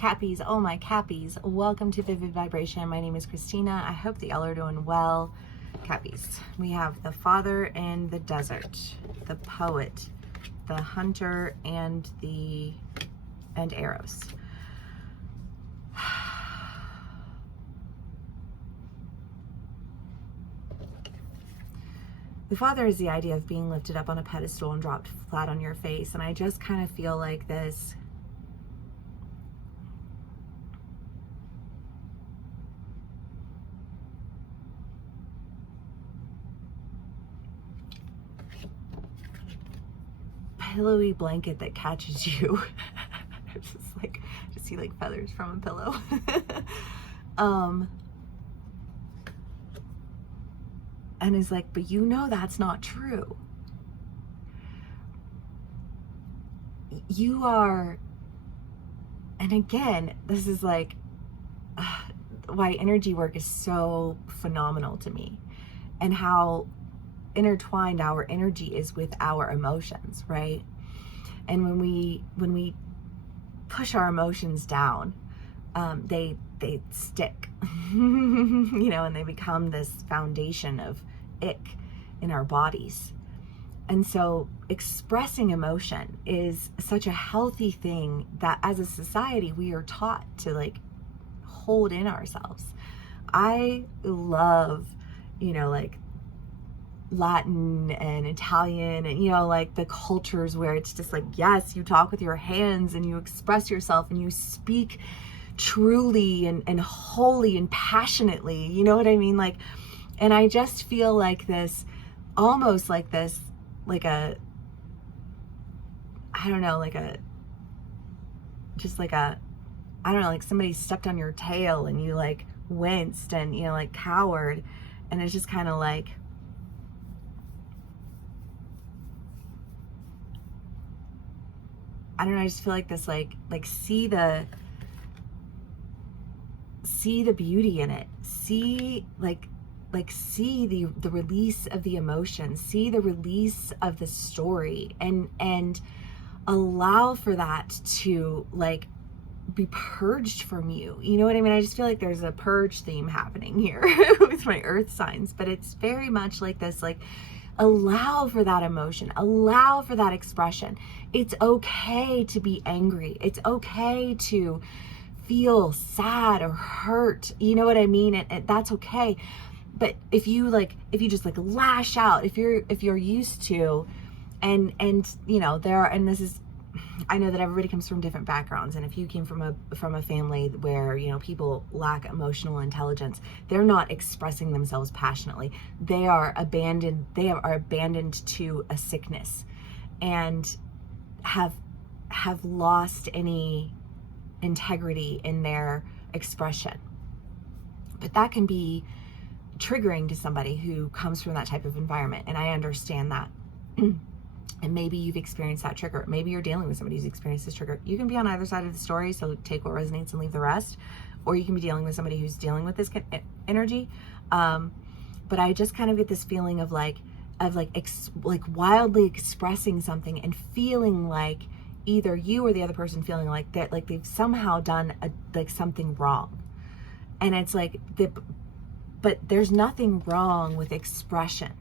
Cappies, oh my Cappies, welcome to Vivid Vibration. My name is Christina. I hope that y'all are doing well. Cappies, we have the father in the desert, the poet, the hunter, and Eros. The father is the idea of being lifted up on a pedestal and dropped flat on your face. And I just kind of feel like this pillowy blanket that catches you. Just see like feathers from a pillow. And is like, but you know that's not true. You are, and again, this is like why energy work is so phenomenal to me, and how intertwined our energy is with our emotions, right? And when we push our emotions down, they stick, and they become this foundation of ick in our bodies. And so expressing emotion is such a healthy thing that as a society we are taught to like hold in ourselves. I love, like Latin and Italian and, like the cultures where it's just like, yes, you talk with your hands and you express yourself and you speak truly and wholly and passionately, you know what I mean? Like, and I just feel like this, almost like this, like a, I don't know, like a, just like a, I don't know, like somebody stepped on your tail and you like winced and, like cowered. And it's just kind of like, I don't know, I just feel like this, like see the beauty in it. See, see the release of the emotion, see the release of the story, and allow for that to like be purged from you. You know what I mean? I just feel like there's a purge theme happening here with my earth signs, but it's very much like this, like allow for that emotion, allow for that expression. It's okay to be angry. It's okay to feel sad or hurt. You know what I mean? And that's okay. But if you just like lash out, if you're used to, and there are, and this is, I know that everybody comes from different backgrounds, and if you came from a family where people lack emotional intelligence, they're not expressing themselves passionately. They are abandoned. They are abandoned to a sickness, and have lost any integrity in their expression. But that can be triggering to somebody who comes from that type of environment, and I understand that. And maybe you've experienced that trigger. Maybe you're dealing with somebody who's experienced this trigger. You can be on either side of the story, so take what resonates and leave the rest. Or you can be dealing with somebody who's dealing with this energy. But I just kind of get this feeling of wildly expressing something and feeling like either you or the other person feeling like that, like they've somehow done something wrong. And it's like, but there's nothing wrong with expression.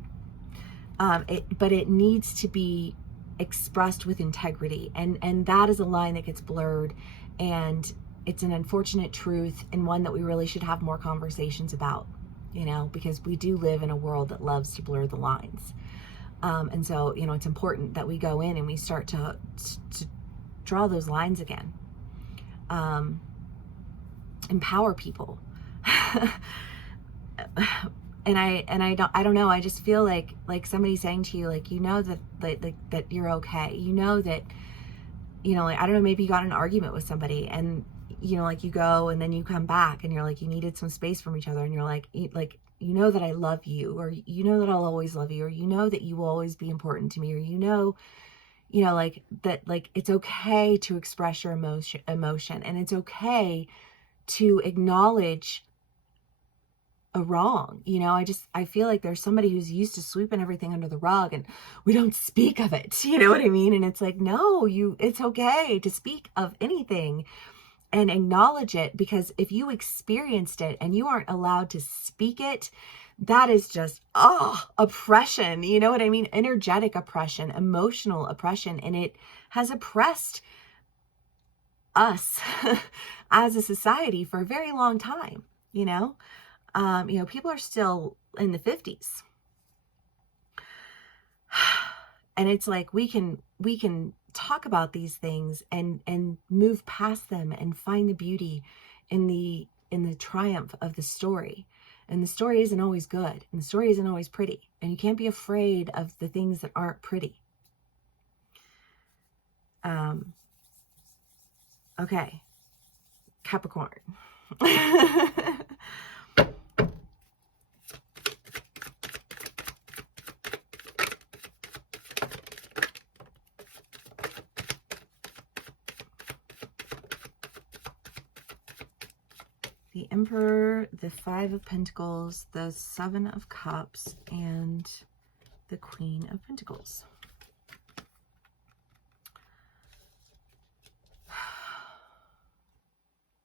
But it needs to be expressed with integrity, and that is a line that gets blurred, and it's an unfortunate truth, and one that we really should have more conversations about, because we do live in a world that loves to blur the lines. And so, it's important that we go in and we start to draw those lines again. Empower people. And I don't know. I just feel like somebody saying to you, that you're okay. That, I don't know, maybe you got in an argument with somebody and, you go and then you come back and you're like, you needed some space from each other. And you're like, that I love you, or, that I'll always love you, or, that you will always be important to me, or, that, it's okay to express your emotion, and it's okay to acknowledge a wrong. I feel like there's somebody who's used to sweeping everything under the rug and we don't speak of it. You know what I mean? And it's like, no, it's okay to speak of anything. and acknowledge it, because if you experienced it and you aren't allowed to speak it, that is just, oppression. You know what I mean? Energetic oppression, emotional oppression. And it has oppressed us as a society for a very long time, you know? People are still in the 50s. And it's like we can talk about these things and move past them and find the beauty in the triumph of the story. And the story isn't always good, and the story isn't always pretty, and you can't be afraid of the things that aren't pretty. Okay, Capricorn. The Emperor, the Five of Pentacles, the Seven of Cups, and the Queen of Pentacles.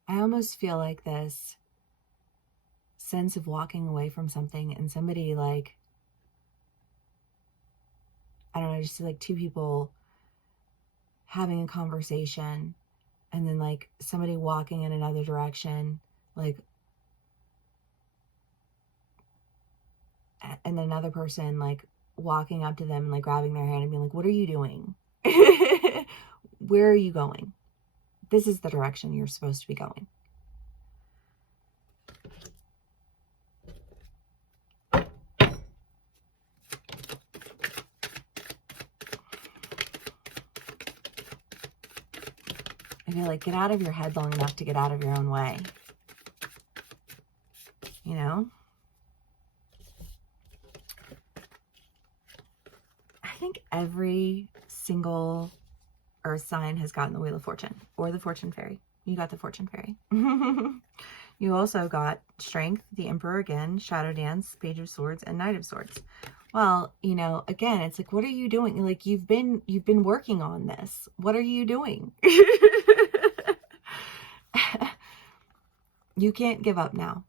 I almost feel like this sense of walking away from something, and somebody, like, I don't know, just like two people having a conversation, and then like somebody walking in another direction, like, and then another person like walking up to them and like grabbing their hand and being like, what are you doing? Where are you going? This is the direction you're supposed to be going. I feel like, get out of your head long enough to get out of your own way. You know? I think every single earth sign has gotten the Wheel of Fortune or the Fortune Fairy. You got the Fortune Fairy. You also got Strength, the Emperor again, Shadow Dance, Page of Swords, and Knight of Swords. Well, you know, again, it's like, what are you doing? Like, you've been working on this. What are you doing? You can't give up now.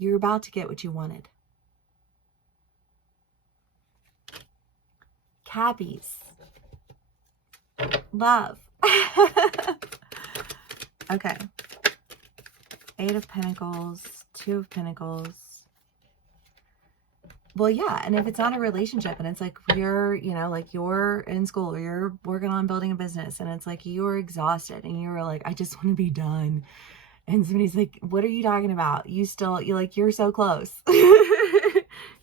You're about to get what you wanted. Cappies. Love. Okay. 8 of Pentacles, 2 of Pentacles. Well, yeah, and if it's not a relationship and it's like you're, you know, like you're in school or you're working on building a business and it's like you're exhausted and you're like, I just want to be done. And somebody's like, what are you talking about? You're so close.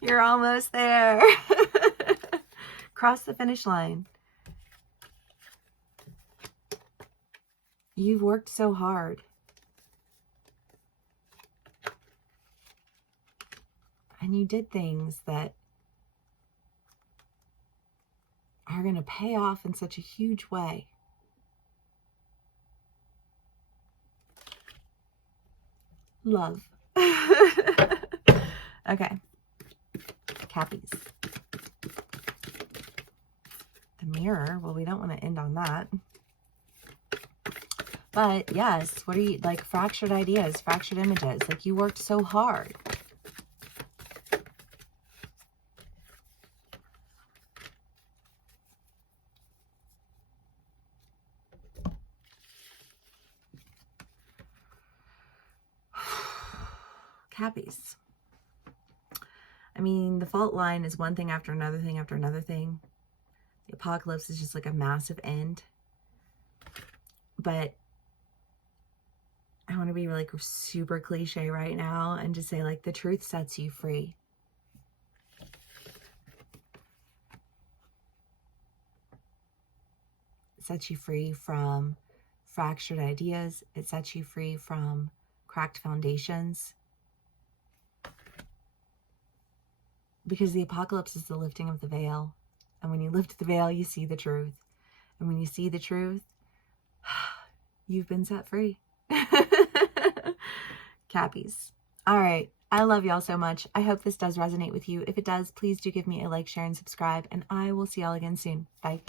You're almost there. Cross the finish line. You've worked so hard. And you did things that are going to pay off in such a huge way. Love. Okay. Cappies. The Mirror. Well, we don't want to end on that. But yes, what are you, like, fractured ideas, fractured images. Like, you worked so hard. Cappies. I mean, the fault line is one thing after another thing after another thing. The apocalypse is just like a massive end. But I want to be like super cliche right now and just say, like, the truth sets you free. It sets you free from fractured ideas. It sets you free from cracked foundations. Because the apocalypse is the lifting of the veil. And when you lift the veil, you see the truth. And when you see the truth, you've been set free. Cappies. All right. I love y'all so much. I hope this does resonate with you. If it does, please do give me a like, share, and subscribe. And I will see y'all again soon. Bye.